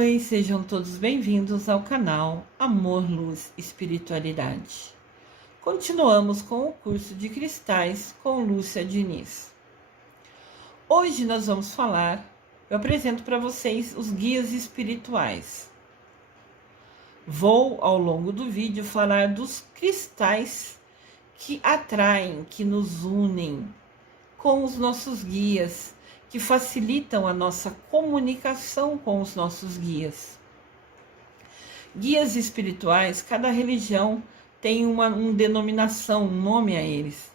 Oi, sejam todos bem-vindos ao canal Amor, Luz, Espiritualidade. Continuamos com o curso de cristais com Lúcia Diniz. Hoje nós vamos eu apresento para vocês os guias espirituais. Vou, ao longo do vídeo, falar dos cristais que atraem, que nos unem com os nossos guias, que facilitam a nossa comunicação com os nossos guias. Guias espirituais, cada religião tem uma denominação, um nome a eles.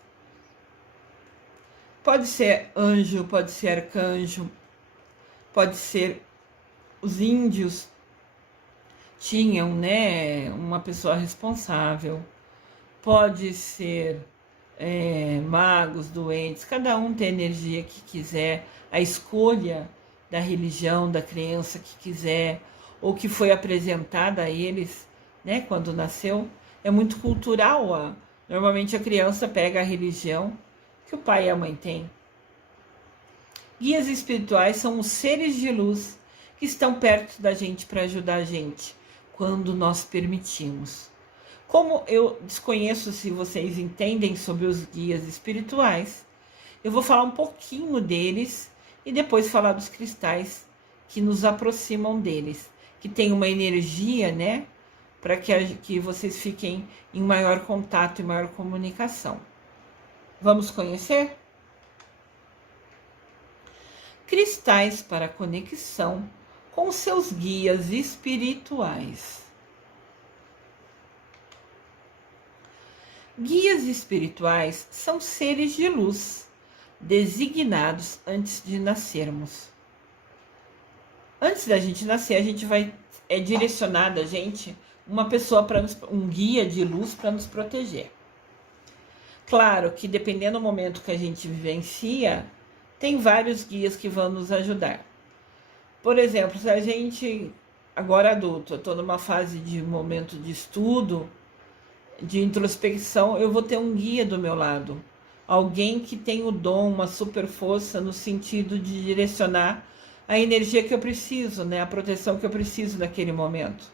Pode ser anjo, pode ser arcanjo, pode ser os índios tinham, uma pessoa responsável, pode ser magos, doentes, cada um tem a energia que quiser, a escolha da religião, da crença que quiser, ou que foi apresentada a eles, quando nasceu. É muito cultural. Normalmente a criança pega a religião que o pai e a mãe têm. Guias espirituais são os seres de luz que estão perto da gente para ajudar a gente, quando nós permitimos. Como eu desconheço se vocês entendem sobre os guias espirituais, eu vou falar um pouquinho deles e depois falar dos cristais que nos aproximam deles, que tem uma energia, para que vocês fiquem em maior contato e maior comunicação. Vamos conhecer? Cristais para conexão com seus guias espirituais. Guias espirituais são seres de luz, designados antes de nascermos. Antes da gente nascer, a gente é direcionada, uma pessoa, um guia de luz para nos proteger. Claro que dependendo do momento que a gente vivencia, tem vários guias que vão nos ajudar. Por exemplo, se a gente, agora adulto, eu estou numa fase de momento de estudo, de introspecção, eu vou ter um guia do meu lado. Alguém que tem o dom, uma super força no sentido de direcionar a energia que eu preciso, a proteção que eu preciso naquele momento.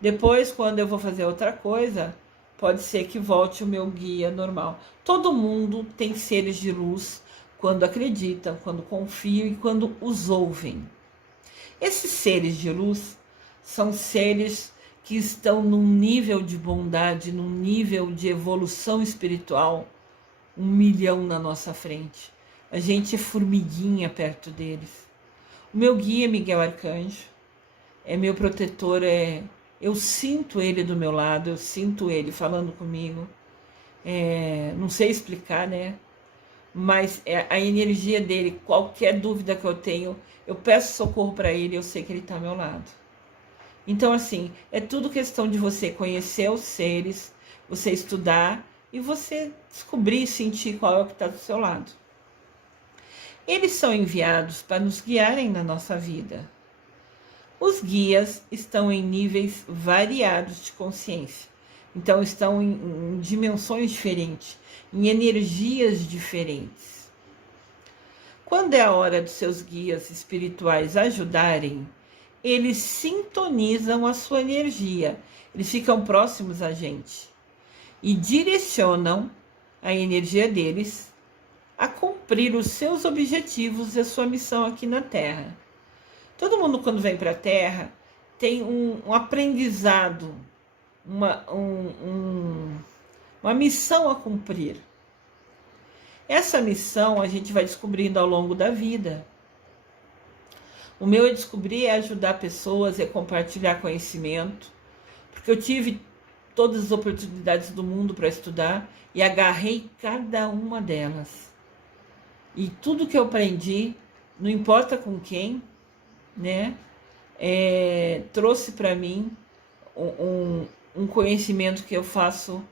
Depois, quando eu vou fazer outra coisa, pode ser que volte o meu guia normal. Todo mundo tem seres de luz quando acreditam, quando confiam e quando os ouvem. Esses seres de luz são seres que estão num nível de bondade, num nível de evolução espiritual, 1 milhão na nossa frente. A gente é formiguinha perto deles. O meu guia é Miguel Arcanjo, é meu protetor, eu sinto ele do meu lado, eu sinto ele falando comigo. Não sei explicar, mas a energia dele, qualquer dúvida que eu tenho, eu peço socorro para ele, eu sei que ele está ao meu lado. Então, assim, é tudo questão de você conhecer os seres, você estudar e você descobrir e sentir qual é o que está do seu lado. Eles são enviados para nos guiarem na nossa vida. Os guias estão em níveis variados de consciência. Então, estão em dimensões diferentes, em energias diferentes. Quando é a hora dos seus guias espirituais ajudarem, eles sintonizam a sua energia. Eles ficam próximos a gente e direcionam a energia deles a cumprir os seus objetivos e a sua missão aqui na Terra. Todo mundo, quando vem para a Terra, tem um aprendizado, uma missão a cumprir. Essa missão a gente vai descobrindo ao longo da vida. O meu descobrir, é ajudar pessoas, é compartilhar conhecimento, porque eu tive todas as oportunidades do mundo para estudar e agarrei cada uma delas. E tudo que eu aprendi, não importa com quem, trouxe para mim um conhecimento que eu faço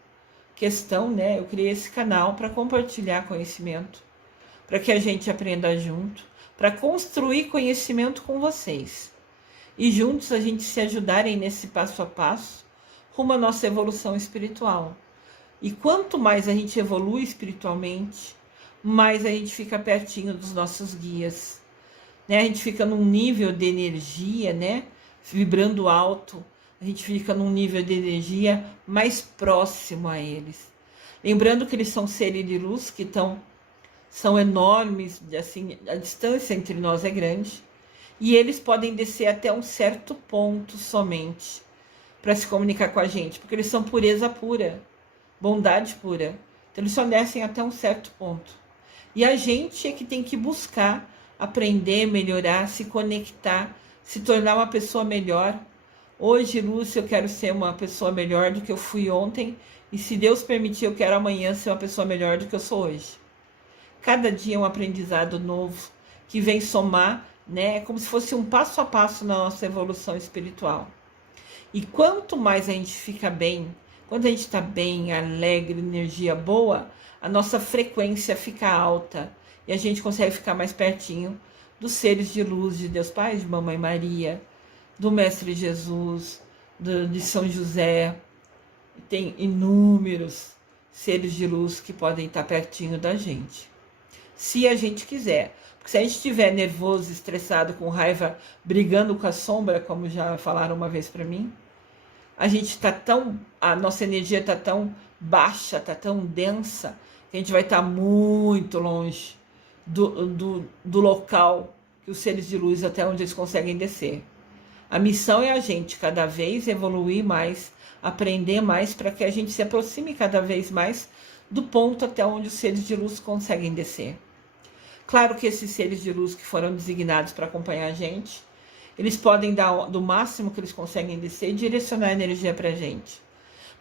questão, eu criei esse canal para compartilhar conhecimento, para que a gente aprenda junto, para construir conhecimento com vocês. E juntos a gente se ajudarem nesse passo a passo, rumo à nossa evolução espiritual. E quanto mais a gente evolui espiritualmente, mais a gente fica pertinho dos nossos guias. A gente fica num nível de energia, vibrando alto, a gente fica num nível de energia mais próximo a eles. Lembrando que eles são seres de luz que são enormes, assim, a distância entre nós é grande, e eles podem descer até um certo ponto somente para se comunicar com a gente, porque eles são pureza pura, bondade pura. Então eles só descem até um certo ponto. E a gente é que tem que buscar aprender, melhorar, se conectar, se tornar uma pessoa melhor. Hoje, Lúcia, eu quero ser uma pessoa melhor do que eu fui ontem, e se Deus permitir, eu quero amanhã ser uma pessoa melhor do que eu sou hoje. Cada dia é um aprendizado novo que vem somar, né? É como se fosse um passo a passo na nossa evolução espiritual. E quanto mais a gente fica bem, quando a gente está bem, alegre, energia boa, a nossa frequência fica alta e a gente consegue ficar mais pertinho dos seres de luz de Deus Pai, de Mamãe Maria, do Mestre Jesus, de São José. Tem inúmeros seres de luz que podem estar pertinho da gente, se a gente quiser. Porque se a gente estiver nervoso, estressado, com raiva, brigando com a sombra, como já falaram uma vez para mim, a nossa energia está tão baixa, está tão densa, que a gente vai estar muito longe do local que os seres de luz, até onde eles conseguem descer. A missão é a gente cada vez evoluir mais, aprender mais, para que a gente se aproxime cada vez mais do ponto até onde os seres de luz conseguem descer. Claro que esses seres de luz que foram designados para acompanhar a gente, eles podem dar do máximo que eles conseguem descer e direcionar a energia para a gente.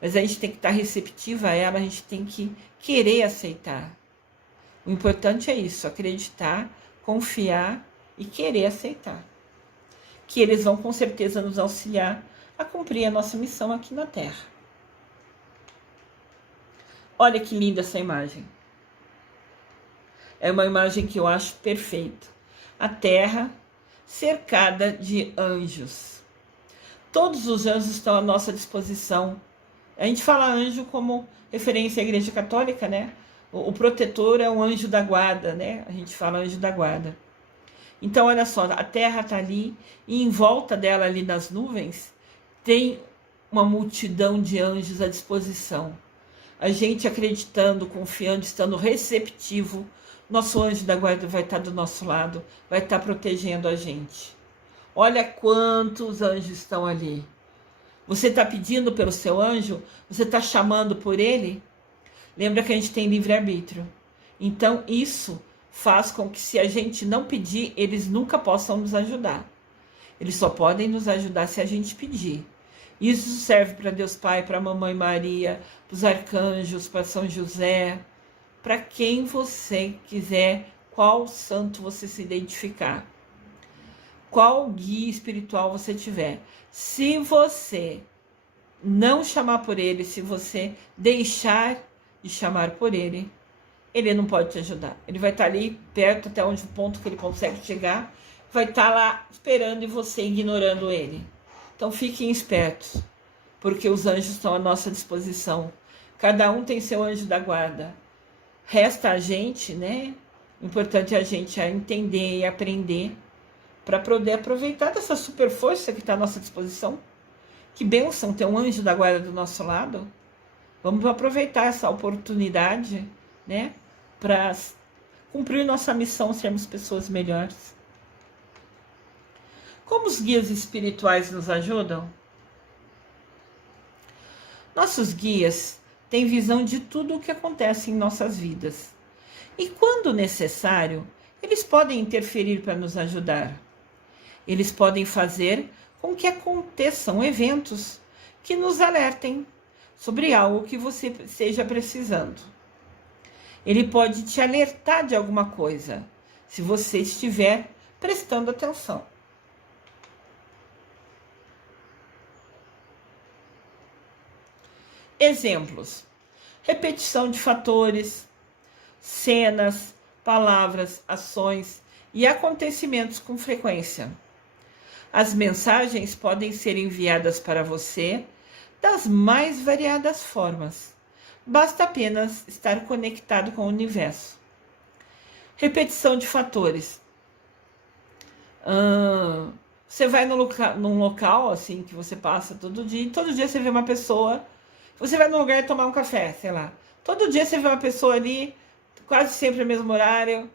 Mas a gente tem que estar receptiva a ela, a gente tem que querer aceitar. O importante é isso, acreditar, confiar e querer aceitar. Que eles vão com certeza nos auxiliar a cumprir a nossa missão aqui na Terra. Olha que linda essa imagem. É uma imagem que eu acho perfeita. A Terra cercada de anjos. Todos os anjos estão à nossa disposição. A gente fala anjo como referência à Igreja Católica, né? O protetor é um anjo da guarda, né? A gente fala anjo da guarda. Então, olha só, a Terra está ali e em volta dela, ali nas nuvens, tem uma multidão de anjos à disposição. A gente acreditando, confiando, estando receptivo, nosso anjo da guarda vai estar do nosso lado, vai estar protegendo a gente. Olha quantos anjos estão ali. Você está pedindo pelo seu anjo? Você está chamando por ele? Lembra que a gente tem livre-arbítrio. Então, isso faz com que, se a gente não pedir, eles nunca possam nos ajudar. Eles só podem nos ajudar se a gente pedir. Isso serve para Deus Pai, para a Mamãe Maria, para os arcanjos, para São José, para quem você quiser, qual santo você se identificar, qual guia espiritual você tiver. Se você não chamar por ele, se você deixar de chamar por ele, ele não pode te ajudar. Ele vai estar ali perto, até onde o ponto que ele consegue chegar, vai estar lá esperando e você ignorando ele. Então fiquem espertos, porque os anjos estão à nossa disposição. Cada um tem seu anjo da guarda. Resta a gente, né? O importante é a gente entender e aprender para poder aproveitar dessa super força que está à nossa disposição. Que bênção ter um anjo da guarda do nosso lado. Vamos aproveitar essa oportunidade, né? Para cumprir nossa missão, sermos pessoas melhores. Como os guias espirituais nos ajudam? Nossos guias têm visão de tudo o que acontece em nossas vidas. E quando necessário, eles podem interferir para nos ajudar. Eles podem fazer com que aconteçam eventos que nos alertem sobre algo que você esteja precisando. Ele pode te alertar de alguma coisa, se você estiver prestando atenção. Exemplos: repetição de fatores, cenas, palavras, ações e acontecimentos com frequência. As mensagens podem ser enviadas para você das mais variadas formas. Basta apenas estar conectado com o universo. Repetição de fatores. Você vai num local, assim, que você passa todo dia, e todo dia você vê uma pessoa. Você vai num lugar tomar um café, sei lá. Todo dia você vê uma pessoa ali, quase sempre no mesmo horário,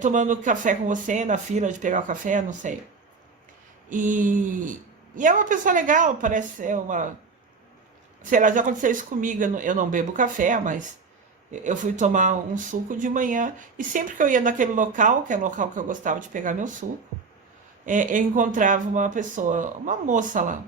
tomando café com você, na fila de pegar o café, não sei. E é uma pessoa legal, parece ser uma. Sei lá, já aconteceu isso comigo. Eu não bebo café, mas eu fui tomar um suco de manhã. E sempre que eu ia naquele local, que é o local que eu gostava de pegar meu suco, eu encontrava uma pessoa, uma moça lá.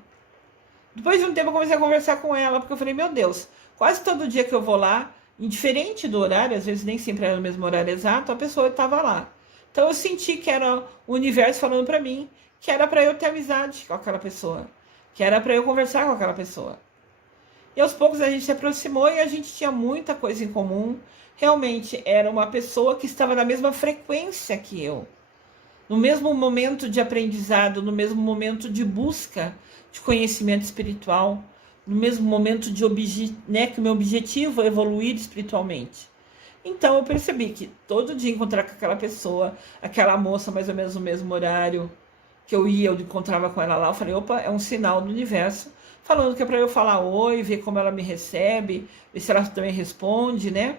Depois de um tempo eu comecei a conversar com ela, porque eu falei, meu Deus, quase todo dia que eu vou lá, indiferente do horário, às vezes nem sempre era no mesmo horário exato, a pessoa estava lá. Então eu senti que era o universo falando para mim que era para eu ter amizade com aquela pessoa, que era para eu conversar com aquela pessoa. E aos poucos a gente se aproximou e a gente tinha muita coisa em comum. Realmente era uma pessoa que estava na mesma frequência que eu, no mesmo momento de aprendizado, no mesmo momento de busca de conhecimento espiritual, no mesmo momento que o meu objetivo é evoluir espiritualmente. Então eu percebi que todo dia encontrar com aquela pessoa, aquela moça mais ou menos no mesmo horário que eu encontrava com ela lá, eu falei, opa, é um sinal do universo falando que é para eu falar oi, ver como ela me recebe, ver se ela também responde, né?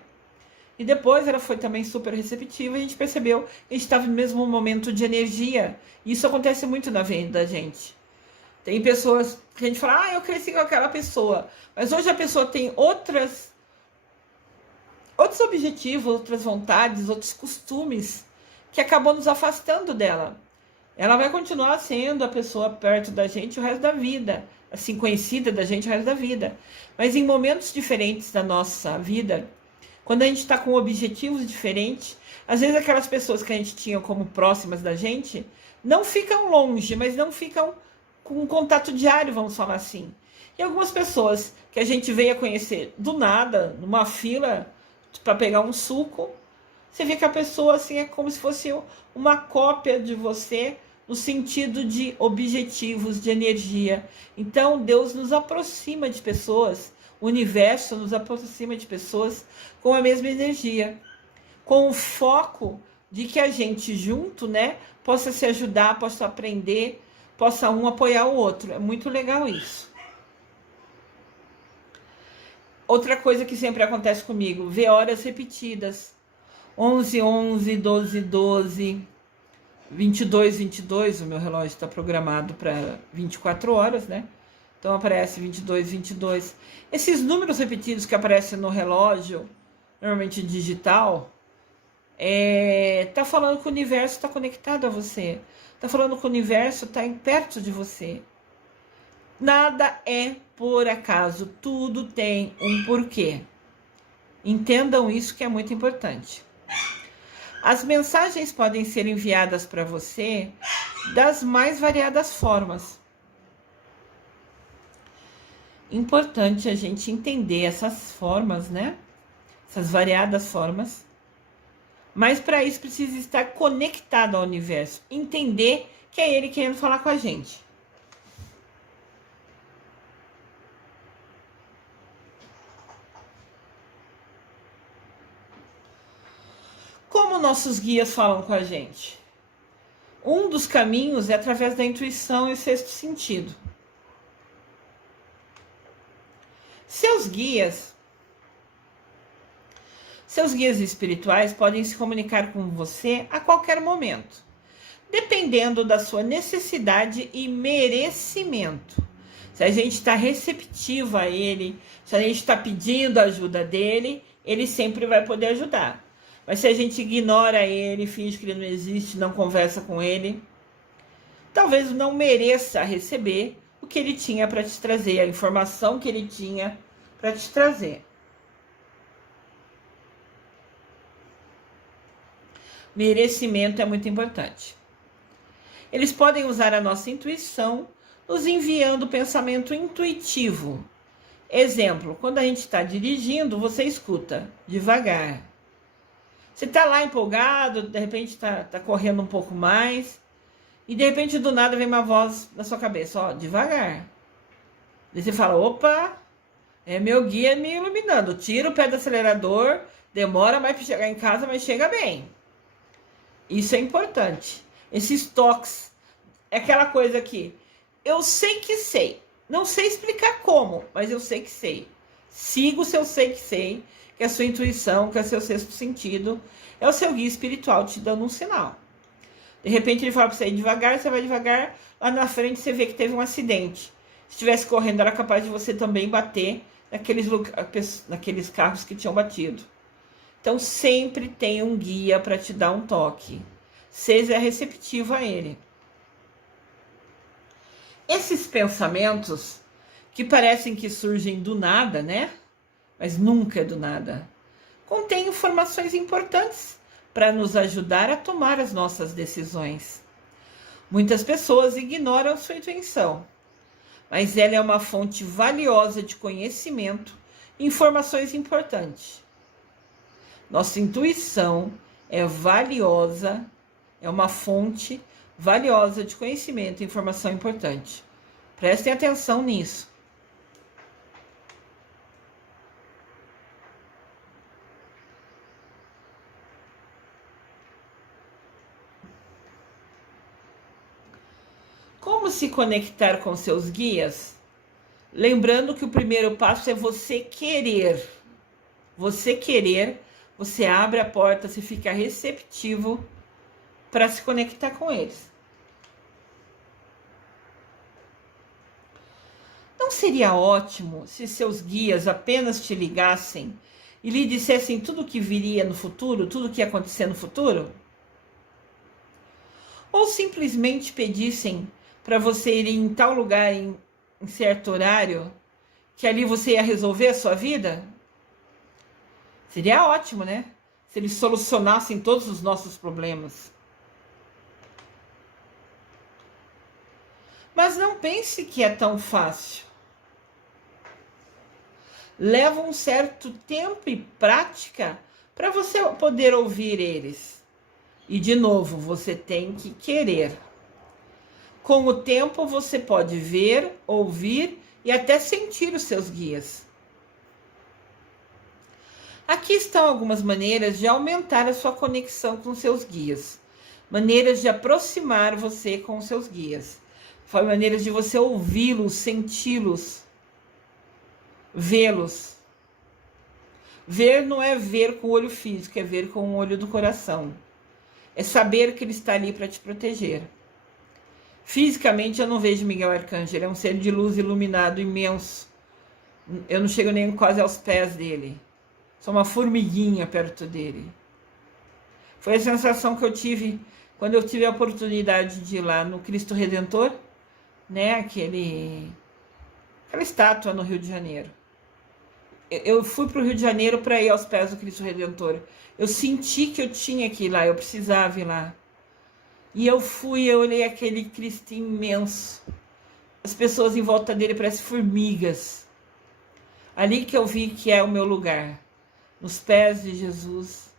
E depois ela foi também super receptiva e a gente percebeu que a gente estava no mesmo momento de energia. E isso acontece muito na vida da gente. Tem pessoas que a gente fala, eu cresci com aquela pessoa. Mas hoje a pessoa tem outros objetivos, outras vontades, outros costumes que acabam nos afastando dela. Ela vai continuar sendo a pessoa perto da gente o resto da vida. Assim, conhecida da gente o resto da vida. Mas em momentos diferentes da nossa vida, quando a gente está com objetivos diferentes, às vezes aquelas pessoas que a gente tinha como próximas da gente, não ficam longe, mas não ficam com um contato diário, vamos falar assim. E algumas pessoas que a gente veio a conhecer do nada, numa fila para pegar um suco, você vê que a pessoa assim é como se fosse uma cópia de você, no sentido de objetivos, de energia. Então Deus nos aproxima de pessoas, o universo nos aproxima de pessoas com a mesma energia, com o foco de que a gente junto, né, possa se ajudar, possa aprender, possa um apoiar o outro. É muito legal isso. Outra coisa que sempre acontece comigo, ver horas repetidas. 11, 11, 12, 12, 22, 22, o meu relógio está programado para 24 horas, né? Então aparece 22, 22. Esses números repetidos que aparecem no relógio, normalmente digital, tá falando que o universo está conectado a você. Tá falando que o universo está perto de você. Nada é por acaso, tudo tem um porquê. Entendam isso que é muito importante. As mensagens podem ser enviadas para você das mais variadas formas. Importante a gente entender essas formas, né? Essas variadas formas. Mas para isso precisa estar conectado ao universo. Entender que é ele querendo falar com a gente. Como nossos guias falam com a gente? Um dos caminhos é através da intuição e sexto sentido. Seus guias espirituais podem se comunicar com você a qualquer momento, dependendo da sua necessidade e merecimento. Se a gente está receptivo a ele, se a gente está pedindo a ajuda dele, ele sempre vai poder ajudar. Mas se a gente ignora ele, finge que ele não existe, não conversa com ele, talvez não mereça receber o que ele tinha para te trazer, a informação que ele tinha para te trazer. Merecimento é muito importante. Eles podem usar a nossa intuição, nos enviando pensamento intuitivo. Exemplo, quando a gente está dirigindo, você escuta devagar. Você está lá empolgado, de repente está correndo um pouco mais, e de repente do nada vem uma voz na sua cabeça, ó, devagar. Daí você fala, opa, é meu guia me iluminando. Tira o pé do acelerador, demora mais para chegar em casa, mas chega bem. Isso é importante. Esses toques É aquela coisa que eu sei que sei. Não sei explicar como, mas eu sei que sei. Siga o seu sei, que é a sua intuição, que é o seu sexto sentido. É o seu guia espiritual te dando um sinal. De repente ele fala para você ir devagar, você vai devagar. Lá na frente você vê que teve um acidente. Se estivesse correndo, era capaz de você também bater naqueles carros que tinham batido. Então sempre tem um guia para te dar um toque. Seja receptivo a ele. Esses pensamentos que parecem que surgem do nada, né? Mas nunca é do nada. Contém informações importantes para nos ajudar a tomar as nossas decisões. Muitas pessoas ignoram sua intuição, mas ela é uma fonte valiosa de conhecimento e informações importantes. Nossa intuição é valiosa, é uma fonte valiosa de conhecimento e informação importante. Prestem atenção nisso. Como se conectar com seus guias? Lembrando que o primeiro passo é você querer. Você querer, você abre a porta, você fica receptivo para se conectar com eles. Não seria ótimo se seus guias apenas te ligassem e lhe dissessem tudo o que viria no futuro, tudo o que ia acontecer no futuro? Ou simplesmente pedissem para você ir em tal lugar em certo horário, que ali você ia resolver a sua vida? Seria ótimo, né? Se eles solucionassem todos os nossos problemas. Mas não pense que é tão fácil. Leva um certo tempo e prática para você poder ouvir eles. E de novo, você tem que querer. Com o tempo você pode ver, ouvir e até sentir os seus guias. Aqui estão algumas maneiras de aumentar a sua conexão com seus guias. Maneiras de aproximar você com os seus guias. Maneiras de você ouvi-los, senti-los, vê-los. Ver não é ver com o olho físico, é ver com o olho do coração. É saber que ele está ali para te proteger. Fisicamente eu não vejo Miguel Arcanjo, ele é um ser de luz iluminado imenso. Eu não chego nem quase aos pés dele. Sou uma formiguinha perto dele. Foi a sensação que eu tive quando eu tive a oportunidade de ir lá no Cristo Redentor, né? Aquela estátua no Rio de Janeiro. Eu fui para o Rio de Janeiro para ir aos pés do Cristo Redentor. Eu senti que eu tinha que ir lá, eu precisava ir lá. E eu olhei aquele Cristo imenso. As pessoas em volta dele parecem formigas. Ali que eu vi que é o meu lugar. Nos pés de Jesus.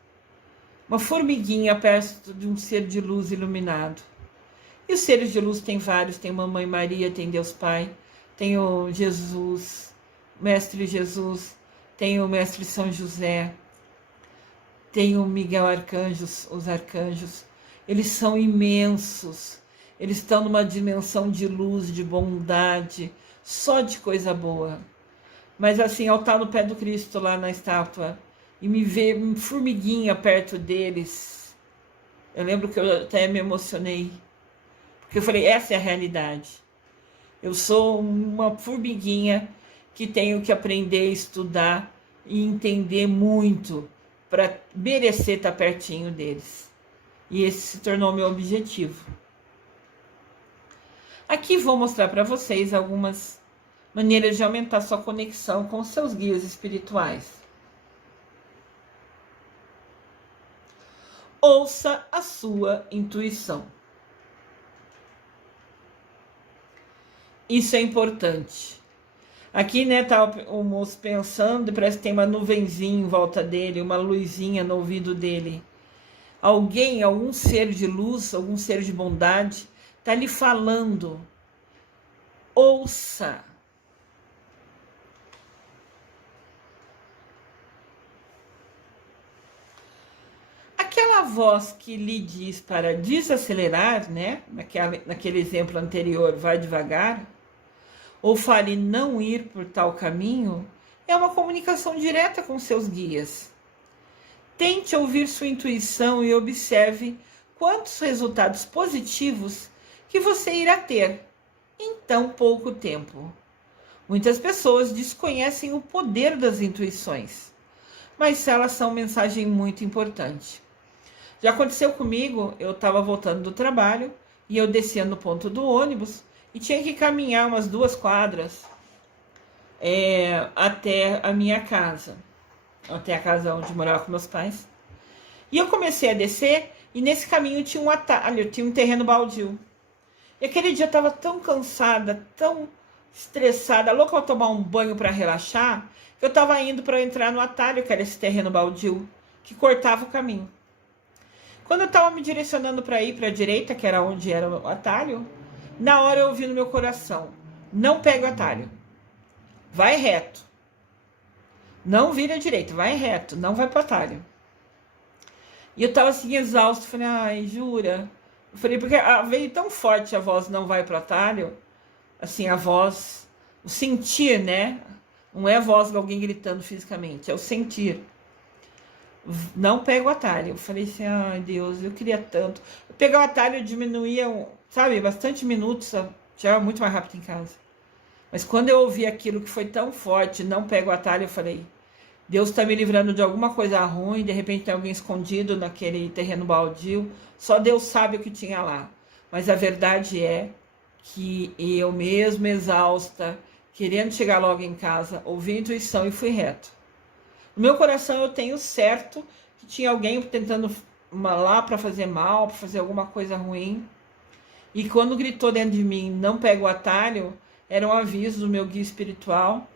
Uma formiguinha perto de um ser de luz iluminado. E os seres de luz tem vários. Tem Mamãe Maria, tem Deus Pai. Tem o Jesus, Mestre Jesus. Tem o Mestre São José. Tem o Miguel Arcanjo, os arcanjos. Eles são imensos, eles estão numa dimensão de luz, de bondade, só de coisa boa. Mas assim, ao estar no pé do Cristo lá na estátua e me ver formiguinha perto deles, eu lembro que eu até me emocionei, porque eu falei, essa é a realidade. Eu sou uma formiguinha que tenho que aprender a estudar e entender muito para merecer estar pertinho deles. E esse se tornou meu objetivo. Aqui vou mostrar para vocês algumas maneiras de aumentar sua conexão com seus guias espirituais. Ouça a sua intuição. Isso é importante. Aqui, né, tá o moço pensando, parece que tem uma nuvenzinha em volta dele, uma luzinha no ouvido dele. Alguém, algum ser de luz, algum ser de bondade, está lhe falando. Ouça. Aquela voz que lhe diz para desacelerar, né? Naquele exemplo anterior, vai devagar, ou fale não ir por tal caminho, é uma comunicação direta com seus guias. Tente ouvir sua intuição e observe quantos resultados positivos que você irá ter em tão pouco tempo. Muitas pessoas desconhecem o poder das intuições, mas elas são mensagem muito importante. Já aconteceu comigo, eu estava voltando do trabalho e eu descia no ponto do ônibus e tinha que caminhar umas 2 quadras até a minha casa, até a casa onde morava com meus pais. E eu comecei a descer e nesse caminho tinha um atalho, tinha um terreno baldio. E aquele dia eu estava tão cansada, tão estressada, louca para tomar um banho para relaxar, que eu estava indo para entrar no atalho, que era esse terreno baldio, que cortava o caminho. Quando eu estava me direcionando para ir para a direita, que era onde era o atalho, na hora eu ouvi no meu coração: não pega o atalho, vai reto. Não vira à direita, vai reto, não vai para o atalho. E eu estava assim exausto, falei: ai, jura? Eu falei, porque veio tão forte a voz não vai para o atalho, assim, a voz, o sentir, né? Não é a voz de alguém gritando fisicamente, é o sentir. Não pega o atalho. Eu falei assim: ai Deus, eu queria tanto. Pegar o atalho diminuía, sabe, bastante minutos, chegava muito mais rápido em casa. Mas quando eu ouvi aquilo que foi tão forte, não pega o atalho, eu falei: Deus está me livrando de alguma coisa ruim, de repente tem alguém escondido naquele terreno baldio, só Deus sabe o que tinha lá. Mas a verdade é que eu mesmo exausta, querendo chegar logo em casa, ouvi a intuição e fui reto. No meu coração eu tenho certo que tinha alguém tentando lá para fazer mal, para fazer alguma coisa ruim. E quando gritou dentro de mim, não pega o atalho, era um aviso do meu guia espiritual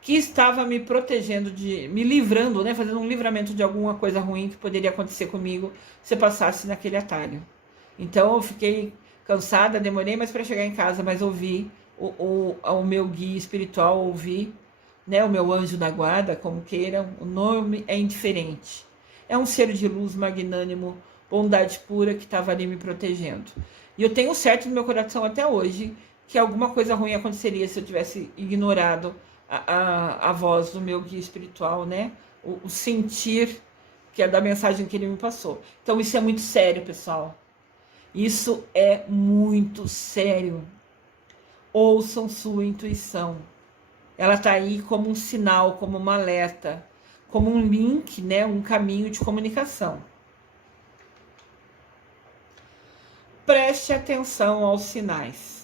que estava me protegendo, me livrando, né, fazendo um livramento de alguma coisa ruim que poderia acontecer comigo se eu passasse naquele atalho. Então eu fiquei cansada, demorei mais para chegar em casa, mas ouvi o meu guia espiritual, ouvi, né, o meu anjo da guarda, como queiram, o nome é indiferente. É um ser de luz magnânimo, bondade pura que estava ali me protegendo. E eu tenho certo no meu coração até hoje que alguma coisa ruim aconteceria se eu tivesse ignorado a voz do meu guia espiritual, né? O sentir que é da mensagem que ele me passou. Então isso é muito sério, pessoal. Isso é muito sério. Ouçam sua intuição. Ela está aí como um sinal, como uma alerta, como um link, né? Um caminho de comunicação. Preste atenção aos sinais.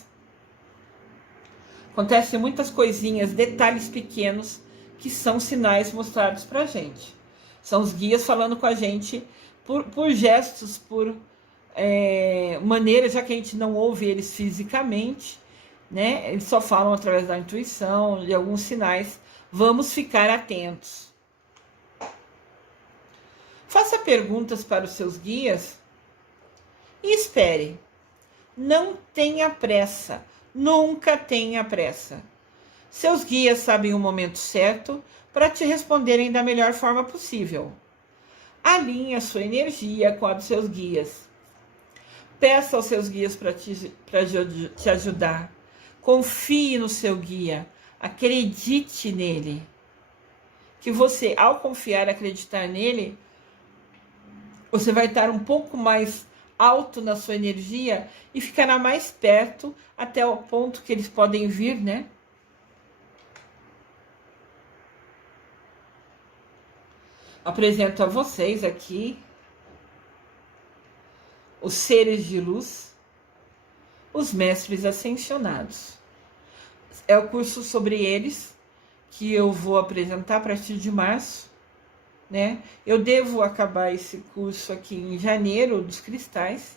Acontecem muitas coisinhas, detalhes pequenos, que são sinais mostrados para a gente. São os guias falando com a gente por gestos, por maneiras, já que a gente não ouve eles fisicamente, né? Eles só falam através da intuição, de alguns sinais. Vamos ficar atentos. Faça perguntas para os seus guias e espere. Não tenha pressa. Nunca tenha pressa. Seus guias sabem o momento certo para te responderem da melhor forma possível. Alinhe a sua energia com a dos seus guias. Peça aos seus guias para te ajudar. Confie no seu guia. Acredite nele. Que você, ao confiar, acreditar nele, você vai estar um pouco mais alto na sua energia e ficará mais perto até o ponto que eles podem vir, né? Apresento a vocês aqui os seres de luz, os mestres ascensionados. É o curso sobre eles que eu vou apresentar a partir de março, né? Eu devo acabar esse curso aqui em janeiro dos cristais,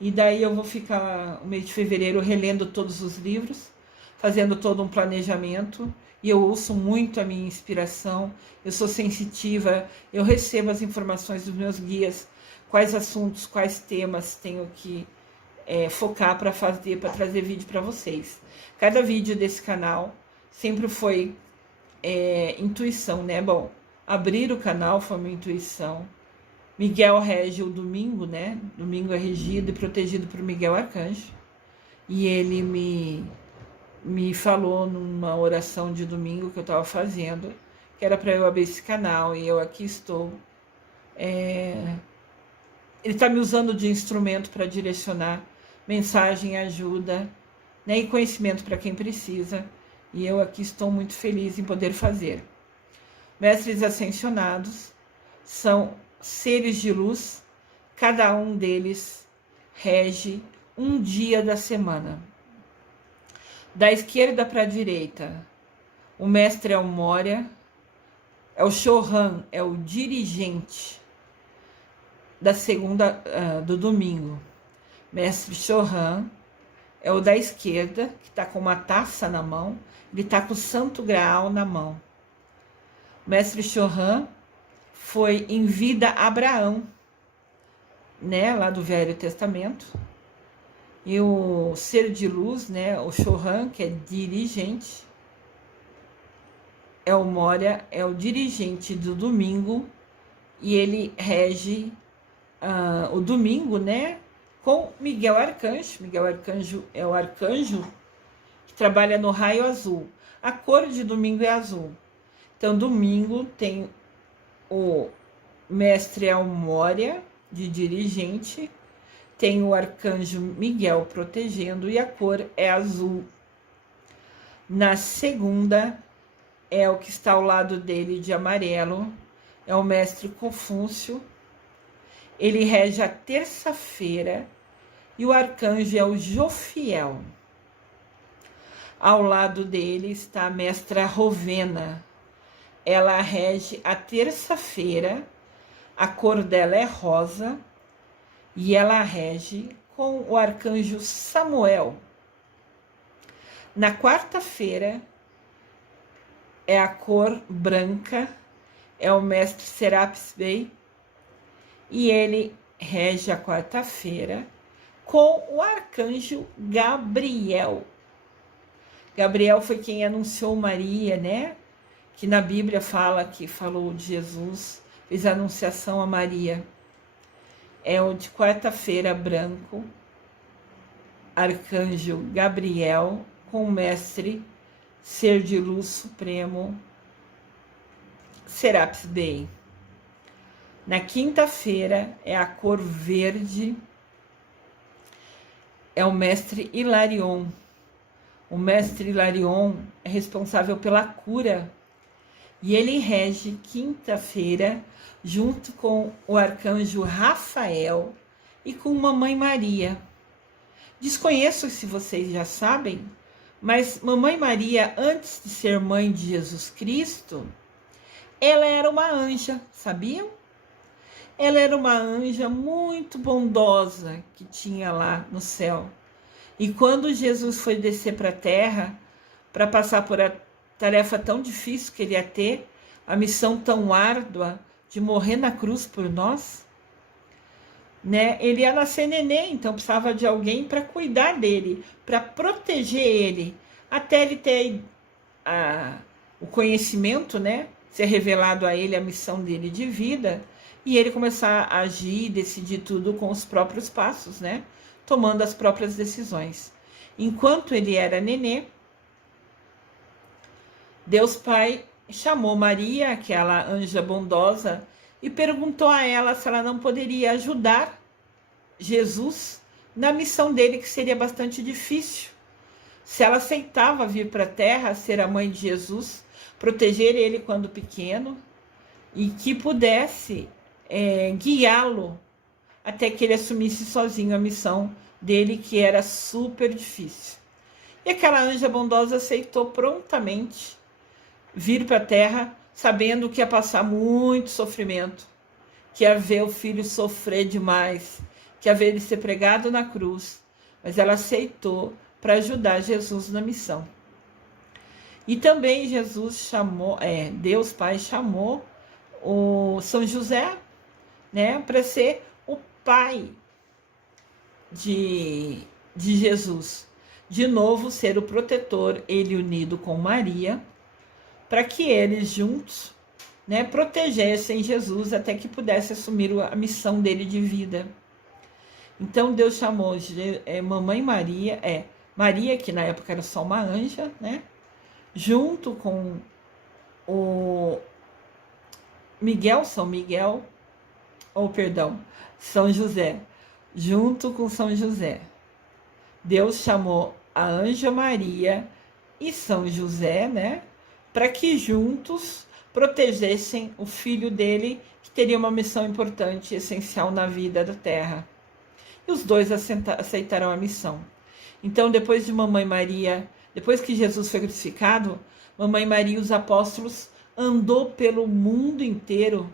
e daí eu vou ficar o mês de fevereiro relendo todos os livros, fazendo todo um planejamento, e eu ouço muito a minha inspiração, eu sou sensitiva, eu recebo as informações dos meus guias, quais assuntos, quais temas tenho que focar para fazer, para trazer vídeo para vocês. Cada vídeo desse canal sempre foi intuição, né? Bom, abrir o canal foi uma intuição, Miguel rege o domingo, né? Domingo é regido e protegido por Miguel Arcanjo. E ele me falou numa oração de domingo que eu estava fazendo, que era para eu abrir esse canal, e eu aqui estou. Ele está me usando de instrumento para direcionar mensagem, ajuda, né, e conhecimento para quem precisa. E eu aqui estou muito feliz em poder fazer. Mestres ascensionados são seres de luz, cada um deles rege um dia da semana. Da esquerda para a direita, o mestre é o Moria, é o Chohan, é o dirigente da segunda, do domingo. Mestre Chohan é o da esquerda, que está com uma taça na mão, ele está com o Santo Graal na mão. Mestre Chohan foi em vida Abraão, né, lá do Velho Testamento. E o ser de luz, né, o Chohan, que é dirigente, é o Moria, é o dirigente do domingo, e ele rege o domingo, né, com Miguel Arcanjo. Miguel Arcanjo é o arcanjo que trabalha no raio azul. A cor de domingo é azul. Então, domingo tem o mestre Moria, de dirigente, tem o arcanjo Miguel protegendo, e a cor é azul. Na segunda, é o que está ao lado dele de amarelo, é o mestre Confúcio. Ele rege a terça-feira, e o arcanjo é o Jofiel. Ao lado dele está a mestra Rovena. Ela rege a terça-feira, a cor dela é rosa, e ela rege com o arcanjo Samuel. Na quarta-feira, é a cor branca, é o mestre Serapis Bey, e ele rege a quarta-feira com o arcanjo Gabriel. Gabriel foi quem anunciou Maria, né? Que na Bíblia fala que falou de Jesus, fez a anunciação a Maria. É o de quarta-feira branco, arcanjo Gabriel, com o mestre ser de luz supremo Serapis Bey. Na quinta-feira é a cor verde, é o mestre Hilarion. O mestre Hilarion é responsável pela cura, e ele rege quinta-feira junto com o arcanjo Rafael e com Mamãe Maria. Desconheço se vocês já sabem, mas Mamãe Maria, antes de ser mãe de Jesus Cristo, ela era uma anja, sabiam? Ela era uma anja muito bondosa que tinha lá no céu. E quando Jesus foi descer para a terra, para passar por a tarefa tão difícil que ele ia ter, a missão tão árdua de morrer na cruz por nós, né? Ele ia nascer neném, então precisava de alguém para cuidar dele, para proteger ele, até ele ter o conhecimento, né? Ser revelado a ele a missão dele de vida, e ele começar a agir e decidir tudo com os próprios passos, né? Tomando as próprias decisões. Enquanto ele era nenê, Deus Pai chamou Maria, aquela anja bondosa, e perguntou a ela se ela não poderia ajudar Jesus na missão dele, que seria bastante difícil. Se ela aceitava vir para a terra, ser a mãe de Jesus, proteger ele quando pequeno, e que pudesse guiá-lo até que ele assumisse sozinho a missão dele, que era super difícil. E aquela anja bondosa aceitou prontamente vir para a terra, sabendo que ia passar muito sofrimento, que ia ver o filho sofrer demais, que ia ver ele ser pregado na cruz, mas ela aceitou para ajudar Jesus na missão. E também Deus Pai chamou o São José, né, para ser o pai de Jesus. De novo, ser o protetor, ele unido com Maria, para que eles juntos né, protegessem Jesus até que pudesse assumir a missão dele de vida. Então Deus chamou Mamãe Maria, Maria, que na época era só uma anja, né, junto com o São José, junto com São José. Deus chamou a anja Maria e São José, né, para que juntos protegessem o filho dele, que teria uma missão importante e essencial na vida da terra. E os dois aceitaram a missão. Então, depois de Mamãe Maria, depois que Jesus foi crucificado, Mamãe Maria e os apóstolos andou pelo mundo inteiro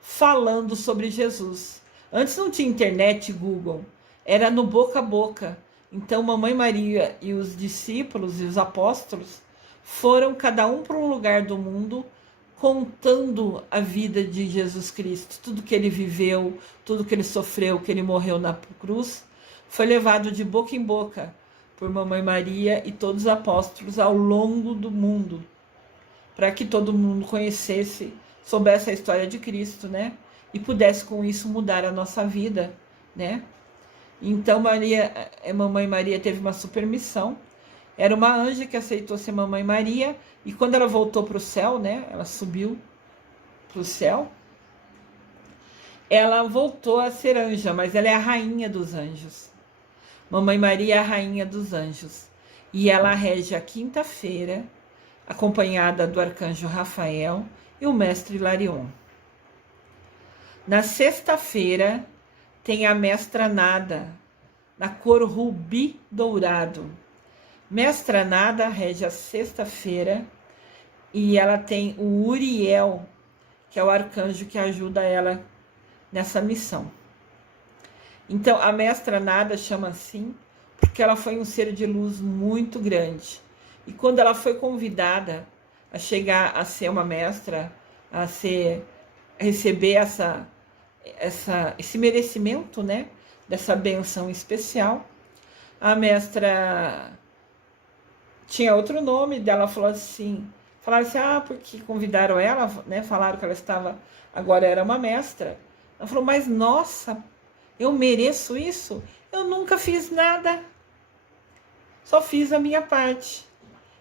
falando sobre Jesus. Antes não tinha internet, Google, era no boca a boca. Então, Mamãe Maria e os discípulos e os apóstolos foram cada um para um lugar do mundo, contando a vida de Jesus Cristo, tudo que ele viveu, tudo que ele sofreu, que ele morreu na cruz, foi levado de boca em boca por Mamãe Maria e todos os apóstolos ao longo do mundo, para que todo mundo conhecesse, soubesse a história de Cristo, né? E pudesse com isso mudar a nossa vida, né? Então Mamãe Maria teve uma super missão. Era uma anja que aceitou ser Mamãe Maria, e quando ela voltou para o céu, né? Ela subiu para o céu. Ela voltou a ser anja, mas ela é a rainha dos anjos. Mamãe Maria é a rainha dos anjos. E ela rege a quinta-feira, acompanhada do arcanjo Rafael e o mestre Hilarion. Na sexta-feira tem a mestra Nada, na cor rubi dourado. Mestra Nada rege a sexta-feira e ela tem o Uriel, que é o arcanjo que ajuda ela nessa missão. Então, a Mestra Nada chama assim porque ela foi um ser de luz muito grande. E quando ela foi convidada a chegar a ser uma mestra, a receber esse merecimento, né, dessa benção especial, a mestra tinha outro nome dela, falaram assim, porque convidaram ela, né, falaram que ela agora era uma mestra. Ela falou, mas nossa, eu mereço isso? Eu nunca fiz nada, só fiz a minha parte.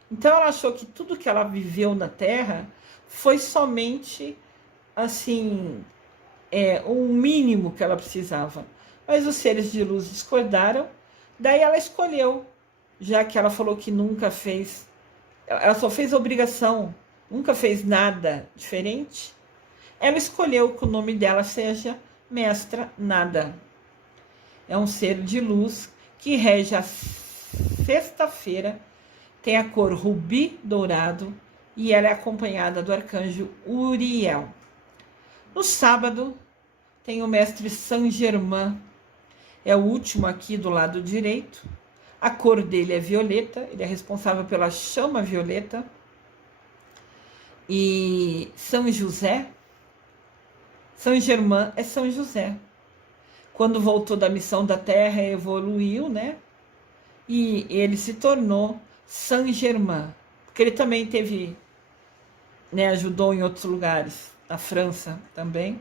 Então ela achou que tudo que ela viveu na Terra foi somente assim, o mínimo que ela precisava. Mas os seres de luz discordaram, daí ela escolheu, já que ela falou que nunca fez, ela só fez obrigação, nunca fez nada diferente, ela escolheu que o nome dela seja Mestra Nada. É um ser de luz que rege a sexta-feira, tem a cor rubi dourado e ela é acompanhada do arcanjo Uriel. No sábado tem o mestre Saint Germain, é o último aqui do lado direito. A cor dele é violeta, ele é responsável pela chama violeta. E São José, Saint Germain é São José. Quando voltou da missão da Terra, evoluiu, né? E ele se tornou Saint Germain, porque ele também teve, né, ajudou em outros lugares, na França também.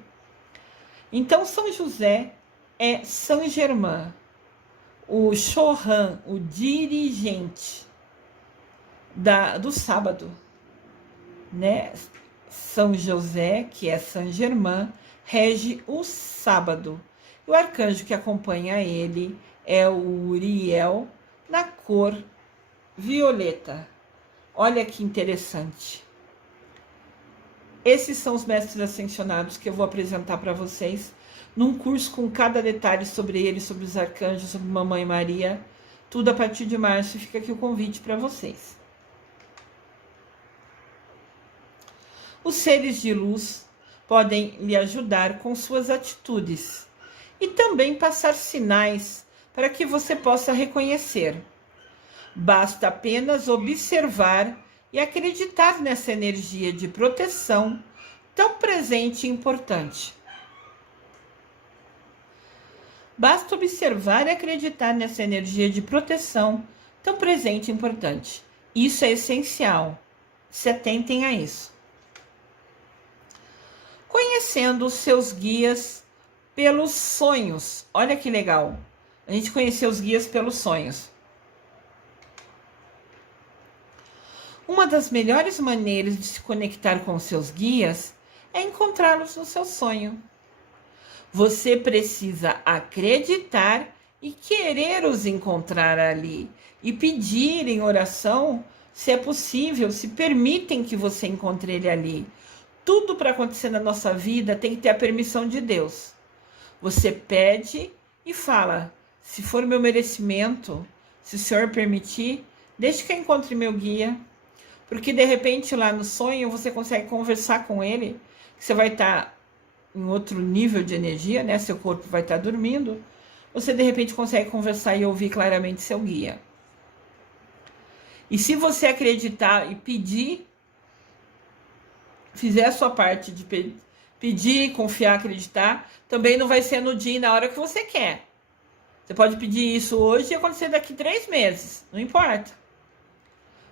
Então, São José é Saint Germain, o Chohan, o dirigente do sábado, né? São José, que é Saint Germain, rege o sábado. O arcanjo que acompanha ele é o Uriel, na cor violeta. Olha que interessante. Esses são os mestres ascensionados que eu vou apresentar para vocês num curso com cada detalhe sobre eles, sobre os arcanjos, sobre Mamãe Maria, tudo a partir de março. Fica aqui o convite para vocês. Os seres de luz podem lhe ajudar com suas atitudes e também passar sinais para que você possa reconhecer. Basta apenas observar e acreditar nessa energia de proteção tão presente e importante. Basta observar e acreditar nessa energia de proteção tão presente e importante. Isso é essencial. Se atentem a isso. conhecendo os seus guias pelos sonhos. Olha que legal, a gente conhecer os guias pelos sonhos. Uma das melhores maneiras de se conectar com os seus guias é encontrá-los no seu sonho. Você precisa acreditar e querer os encontrar ali e pedir em oração, se é possível, se permitem que você encontre ele ali. Tudo para acontecer na nossa vida tem que ter a permissão de Deus. Você pede e fala: se for meu merecimento, se o Senhor permitir, deixe que eu encontre meu guia. Porque de repente lá no sonho você consegue conversar com ele, você vai estar em outro nível de energia, né? Seu corpo vai estar dormindo. Você de repente consegue conversar e ouvir claramente seu guia. E se você acreditar e pedir, fizer a sua parte de pedir, confiar, acreditar, também não vai ser no dia e na hora que você quer. Você pode pedir isso hoje e acontecer daqui 3 meses, não importa.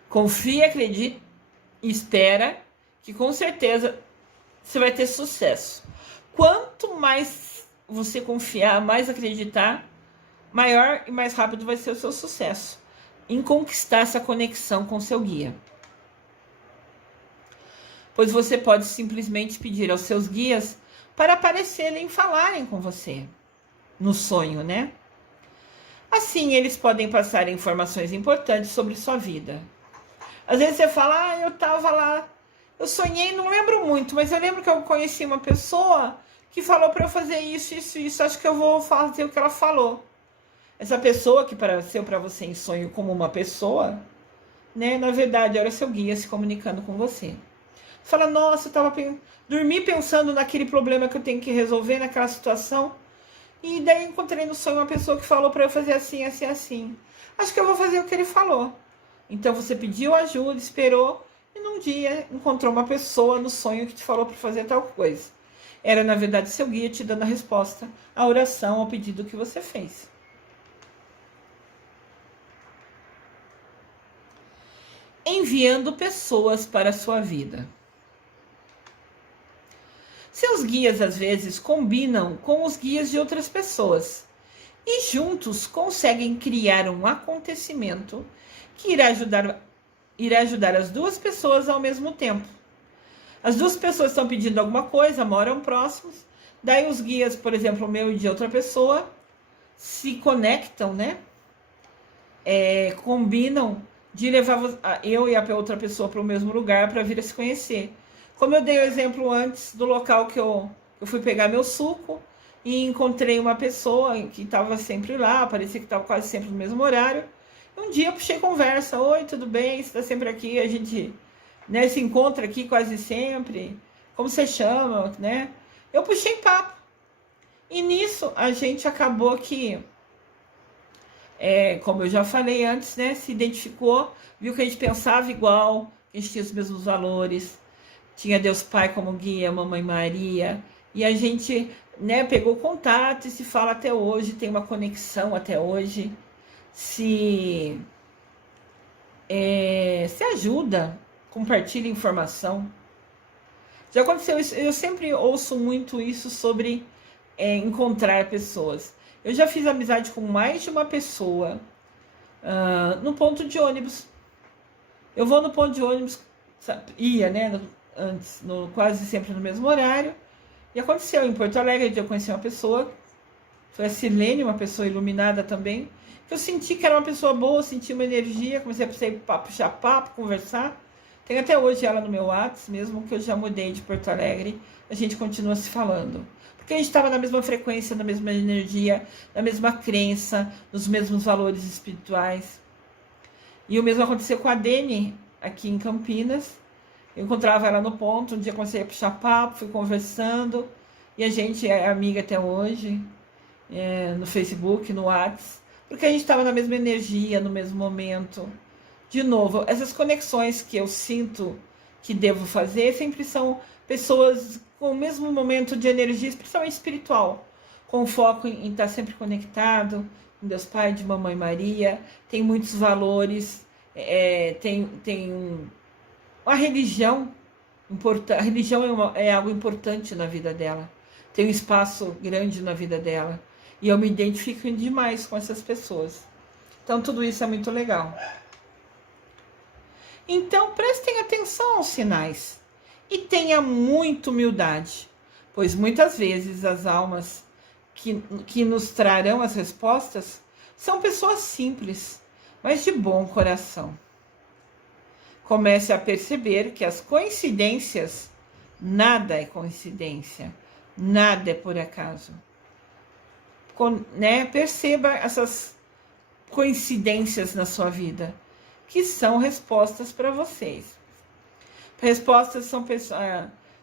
Confia, acredita e espera que com certeza você vai ter sucesso. Quanto mais você confiar, mais acreditar, maior e mais rápido vai ser o seu sucesso em conquistar essa conexão com seu guia. Pois você pode simplesmente pedir aos seus guias para aparecerem e falarem com você no sonho, né? Assim, eles podem passar informações importantes sobre sua vida. Às vezes você fala: eu tava lá, eu sonhei, não lembro muito, mas eu lembro que eu conheci uma pessoa que falou para eu fazer isso, acho que eu vou fazer o que ela falou. Essa pessoa que apareceu para você em sonho como uma pessoa, né, na verdade era seu guia se comunicando com você. Você fala: nossa, dormi pensando naquele problema que eu tenho que resolver, naquela situação, e daí encontrei no sonho uma pessoa que falou para eu fazer assim, assim, assim. Acho que eu vou fazer o que ele falou. Então você pediu ajuda, esperou, e num dia encontrou uma pessoa no sonho que te falou para fazer tal coisa. Era na verdade seu guia te dando a resposta à oração, ao pedido que você fez. Enviando pessoas para a sua vida. Seus guias às vezes combinam com os guias de outras pessoas e juntos conseguem criar um acontecimento que irá ajudar as duas pessoas ao mesmo tempo. As duas pessoas estão pedindo alguma coisa, moram próximos, daí os guias, por exemplo, o meu e de outra pessoa, se conectam, né? Combinam de levar eu e a outra pessoa para o mesmo lugar para vir a se conhecer. Como eu dei o exemplo antes do local que eu fui pegar meu suco e encontrei uma pessoa que estava sempre lá, parecia que estava quase sempre no mesmo horário. Um dia eu puxei conversa: oi, tudo bem? Você está sempre aqui? A gente, né, se encontra aqui quase sempre. Como você chama, né? Eu puxei papo. E nisso a gente acabou que, como eu já falei antes, né, se identificou, viu que a gente pensava igual, que a gente tinha os mesmos valores, tinha Deus Pai como guia, Mamãe Maria, e a gente, né, pegou contato e se fala até hoje, tem uma conexão até hoje, se ajuda, compartilha informação. Já aconteceu isso, eu sempre ouço muito isso sobre encontrar pessoas. Eu já fiz amizade com mais de uma pessoa no ponto de ônibus. Eu vou no ponto de ônibus, ia, né, antes, quase sempre no mesmo horário. E aconteceu em Porto Alegre, eu conheci uma pessoa, foi a Silene, uma pessoa iluminada também, que eu senti que era uma pessoa boa, senti uma energia, comecei a puxar papo, conversar. Tenho até hoje ela no meu WhatsApp, mesmo que eu já mudei de Porto Alegre, a gente continua se falando. Porque a gente estava na mesma frequência, na mesma energia, na mesma crença, nos mesmos valores espirituais. E o mesmo aconteceu com a Deni, aqui em Campinas. Eu encontrava ela no ponto, um dia comecei a puxar papo, fui conversando, e a gente é amiga até hoje, no Facebook, no WhatsApp, porque a gente estava na mesma energia, no mesmo momento. De novo, essas conexões que eu sinto que devo fazer sempre são pessoas com o mesmo momento de energia, principalmente espiritual, com foco em estar sempre conectado, com Deus Pai, de Mamãe Maria, tem muitos valores, tem uma religião A religião é algo importante na vida dela. Tem um espaço grande na vida dela. E eu me identifico demais com essas pessoas. Então, tudo isso é muito legal. Então, prestem atenção aos sinais. E tenha muita humildade. Pois muitas vezes as almas que nos trarão as respostas são pessoas simples, mas de bom coração. Comece a perceber que as coincidências, nada é coincidência, nada é por acaso. Perceba essas coincidências na sua vida, que são respostas para vocês. Respostas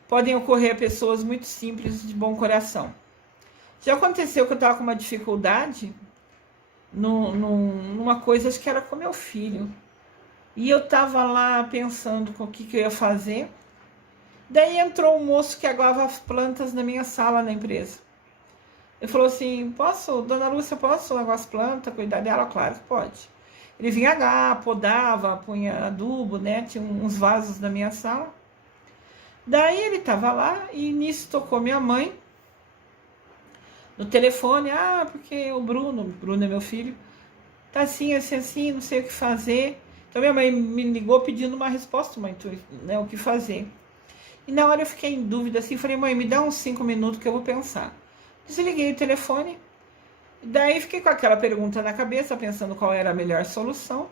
podem ocorrer a pessoas muito simples de bom coração. Já aconteceu que eu estava com uma dificuldade numa coisa, acho que era com meu filho. E eu estava lá pensando com o que eu ia fazer. Daí entrou um moço que aguava as plantas na minha sala na empresa. Ele falou assim, dona Lúcia, posso aguar as plantas, cuidar dela? Claro que pode. Ele vinha agar, podava, punha adubo, né? Tinha uns vasos na minha sala. Daí ele estava lá e nisso tocou minha mãe no telefone. Porque o Bruno é meu filho, tá assim, não sei o que fazer. Então minha mãe me ligou pedindo uma resposta, né, o que fazer. E na hora eu fiquei em dúvida assim, falei, mãe, me dá uns 5 minutos que eu vou pensar. Desliguei o telefone, daí fiquei com aquela pergunta na cabeça, pensando qual era a melhor solução.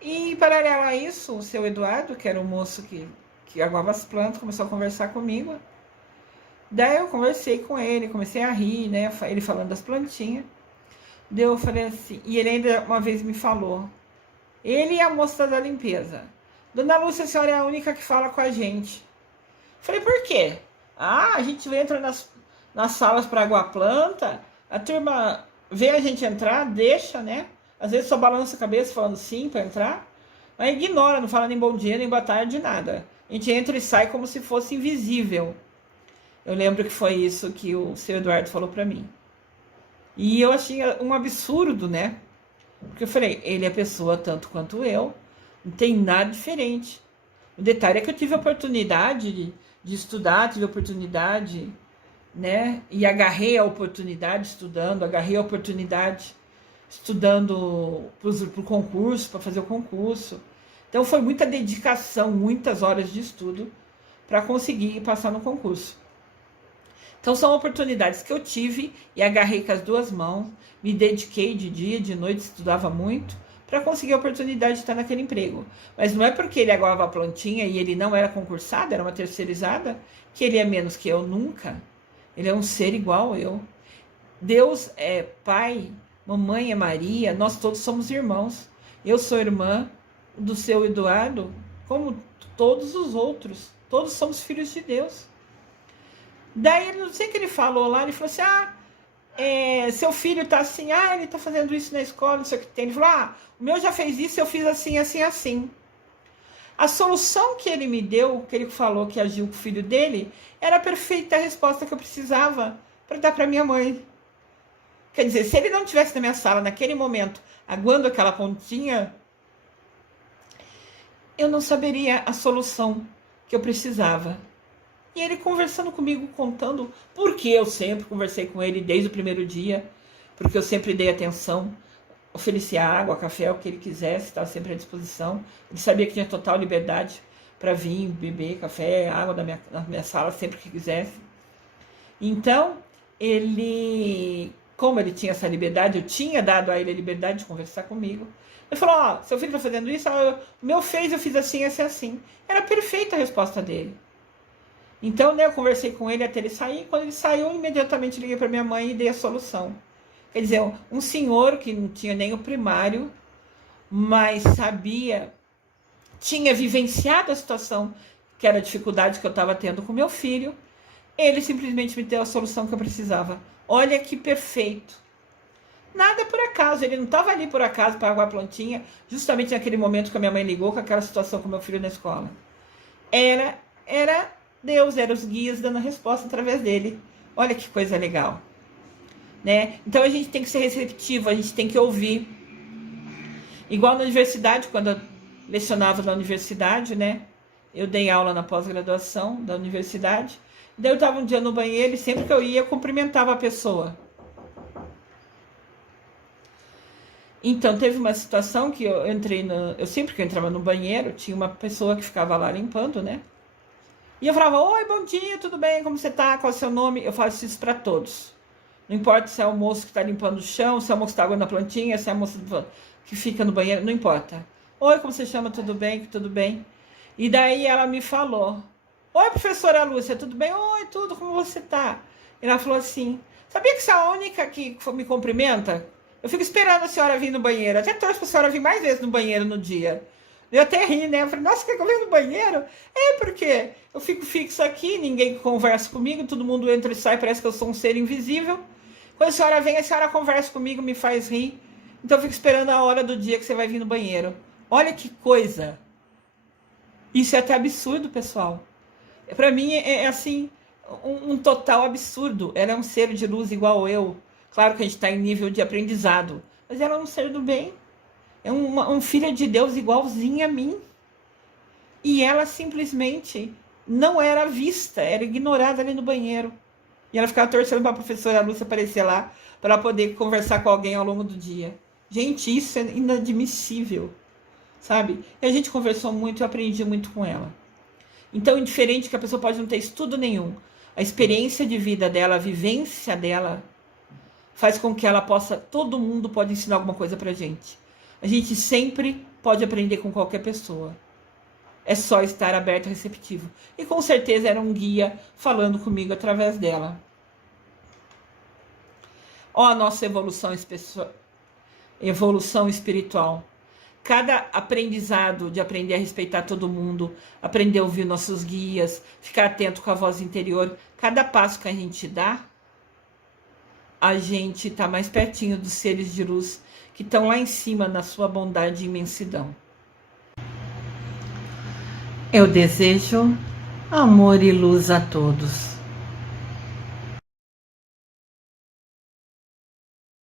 E paralelo a isso, o seu Eduardo, que era o moço que aguava as plantas, começou a conversar comigo. Daí eu conversei com ele, comecei a rir, né, ele falando das plantinhas. Daí eu falei assim, e ele ainda uma vez me falou, ele e a moça da limpeza, dona Lúcia, a senhora é a única que fala com a gente. Falei, por quê? A gente entra nas salas para aguar a planta, a turma vê a gente entrar, deixa, né? Às vezes só balança a cabeça falando sim para entrar, mas ignora, não fala nem bom dia, nem boa tarde, nada. A gente entra e sai como se fosse invisível. Eu lembro que foi isso que o seu Eduardo falou para mim. E eu achei um absurdo, né? Porque eu falei, ele é pessoa tanto quanto eu, não tem nada diferente. O detalhe é que eu tive a oportunidade de estudar, tive a oportunidade, né? E agarrei a oportunidade estudando, agarrei a oportunidade estudando para o concurso, para fazer o concurso. Então foi muita dedicação, muitas horas de estudo para conseguir passar no concurso. Então são oportunidades que eu tive e agarrei com as duas mãos, me dediquei de dia, de noite, estudava muito para conseguir a oportunidade de estar naquele emprego. Mas não é porque ele aguava a plantinha e ele não era concursado, era uma terceirizada, que ele é menos que eu, nunca. Ele é um ser igual eu. Deus é Pai, mamãe é Maria, nós todos somos irmãos. Eu sou irmã do seu Eduardo, como todos os outros. Todos somos filhos de Deus. Daí, não sei o que ele falou lá, ele falou assim, seu filho tá assim, ele tá fazendo isso na escola, não sei o que tem. Ele falou, o meu já fez isso, eu fiz assim, assim, assim. A solução que ele me deu, que ele falou que agiu com o filho dele, era a perfeita resposta que eu precisava para dar para minha mãe. Quer dizer, se ele não estivesse na minha sala naquele momento, aguando aquela pontinha, eu não saberia a solução que eu precisava. E ele conversando comigo, contando, porque eu sempre conversei com ele desde o primeiro dia, porque eu sempre dei atenção, oferecia água, café, o que ele quisesse, estava sempre à disposição. Ele sabia que tinha total liberdade para vir beber café, água na minha sala, sempre que quisesse. Então, como ele tinha essa liberdade, eu tinha dado a ele a liberdade de conversar comigo. Ele falou, seu filho está fazendo isso? O meu fez, eu fiz assim, assim, assim. Era perfeita a resposta dele. Então, né, eu conversei com ele até ele sair. Quando ele saiu, imediatamente liguei para minha mãe e dei a solução. Quer dizer, um senhor que não tinha nem o primário, mas tinha vivenciado a situação, que era a dificuldade que eu estava tendo com meu filho, ele simplesmente me deu a solução que eu precisava. Olha que perfeito. Nada por acaso, ele não estava ali por acaso para aguar a plantinha, justamente naquele momento que a minha mãe ligou com aquela situação com meu filho na escola. Era Deus, eram os guias dando a resposta através dele. Olha que coisa legal. Né? Então a gente tem que ser receptivo, a gente tem que ouvir. Igual na universidade, quando eu lecionava na universidade, né? Eu dei aula na pós-graduação da universidade. Daí eu estava um dia no banheiro e sempre que eu ia, eu cumprimentava a pessoa. Então, teve uma situação que eu entrei eu sempre que eu entrava no banheiro, tinha uma pessoa que ficava lá limpando, né? E eu falava, oi, bom dia, tudo bem? Como você tá? Qual é o seu nome? Eu faço isso para todos. Não importa se é o moço que tá limpando o chão, se é o moço que tá aguando a plantinha, se é a moça que fica no banheiro, não importa. Oi, como você chama? Tudo bem? Tudo bem? E daí ela me falou, oi, professora Lúcia, tudo bem? Oi, tudo, como você tá? E ela falou assim, sabia que você é a única que me cumprimenta? Eu fico esperando a senhora vir no banheiro. Até torço pra senhora vir mais vezes no banheiro no dia. Eu até ri, né? Eu falei, nossa, quer que eu venha no banheiro? É, porque eu fico fixo aqui, ninguém conversa comigo, todo mundo entra e sai, parece que eu sou um ser invisível. Quando a senhora vem, a senhora conversa comigo, me faz rir. Então eu fico esperando a hora do dia que você vai vir no banheiro. Olha que coisa. Isso é até absurdo, pessoal. Pra mim é assim, um total absurdo. Ela é um ser de luz igual eu. Claro que a gente está em nível de aprendizado, mas ela é um ser do bem. É um filho de Deus igualzinho a mim. E ela simplesmente não era vista, era ignorada ali no banheiro. E ela ficava torcendo para a professora Lúcia aparecer lá, para ela poder conversar com alguém ao longo do dia. Gente, isso é inadmissível, sabe? E a gente conversou muito e eu aprendi muito com ela. Então, indiferente que a pessoa pode não ter estudo nenhum, a experiência de vida dela, a vivência dela, faz com que ela possa, todo mundo pode ensinar alguma coisa pra gente. A gente sempre pode aprender com qualquer pessoa. É só estar aberto e receptivo. E com certeza era um guia falando comigo através dela. Ó a nossa evolução espiritual. Cada aprendizado de aprender a respeitar todo mundo, aprender a ouvir nossos guias, ficar atento com a voz interior, cada passo que a gente dá, a gente está mais pertinho dos seres de luz que estão lá em cima na sua bondade e imensidão. Eu desejo amor e luz a todos.